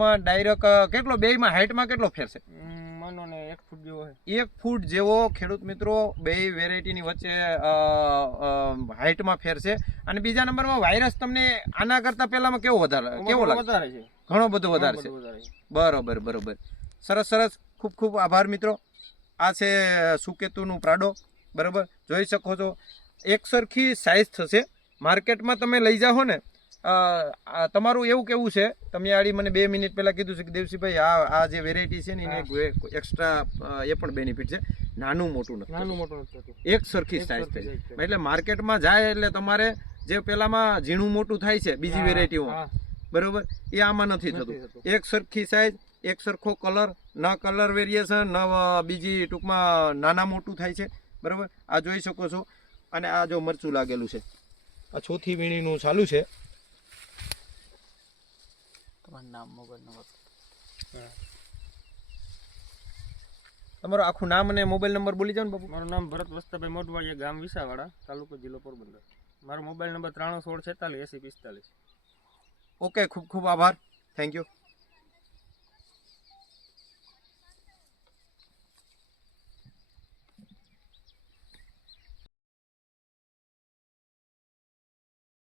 માં ડાયરેક્ટ કેટલો બેયમાં હાઈટમાં કેટલો ફેર છે? માનો ને 1 ફૂટ જેવો છે. 1 ફૂટ જેવો ખેડૂત મિત્રો બે વેરાયટીની વચ્ચે હાઈટમાં ફેર છે. અને બીજા નંબરમાં વાયરસ તમને આના કરતા પહેલામાં કેવો લાગે? વધારે છે, ઘણો બધો વધારે છે. બરોબર બરોબર, સરસ સરસ, ખૂબ ખૂબ આભાર મિત્રો. આ છે સુકેતુનું પ્રાડો, બરાબર, જોઈ શકો છો. એક સરખી સાઇઝ થશે. માર્કેટમાં તમે લઈ જાઓ ને, તમારું એવું કેવું છે, તમે આડી મને 2 મિનિટ પહેલા કીધું છે કે દેવસીભાઈ આ જે વેરાયટી છે ને એની એક એક્સ્ટ્રા એ પણ બેનિફિટ છે, નાનું મોટું નથી, એક સરખી સાઇઝ થઈ. એટલે માર્કેટમાં જાય એટલે તમારે જે પેલામાં ઝીણું મોટું થાય છે બીજી વેરાયટીમાં, બરોબર, એ આમાં નથી થતું. એક સરખી સાઇઝ, એક સરખો કલર, ન કલર વેરિએશન, ન બીજી ટૂંકમાં નાના મોટું થાય છે, બરોબર. આ જોઈ શકો છો. અને આ જો મરચું લાગેલું છે, આ ચોથી વીણીનું ચાલુ છે. તમારું નામ, મોબાઈલ નંબર, તમારું આખું નામ અને મોબાઈલ નંબર બોલી જાઓ ને બાપુ. મારું નામ ભરત વસ્તાભાઈ મોટવાડિયા, ગામ વિસાવાડા, તાલુકો જિલ્લો પોરબંદર. મારો મોબાઈલ નંબર 9316468045. ઓકે, ખૂબ ખૂબ આભાર, થેન્ક યુ.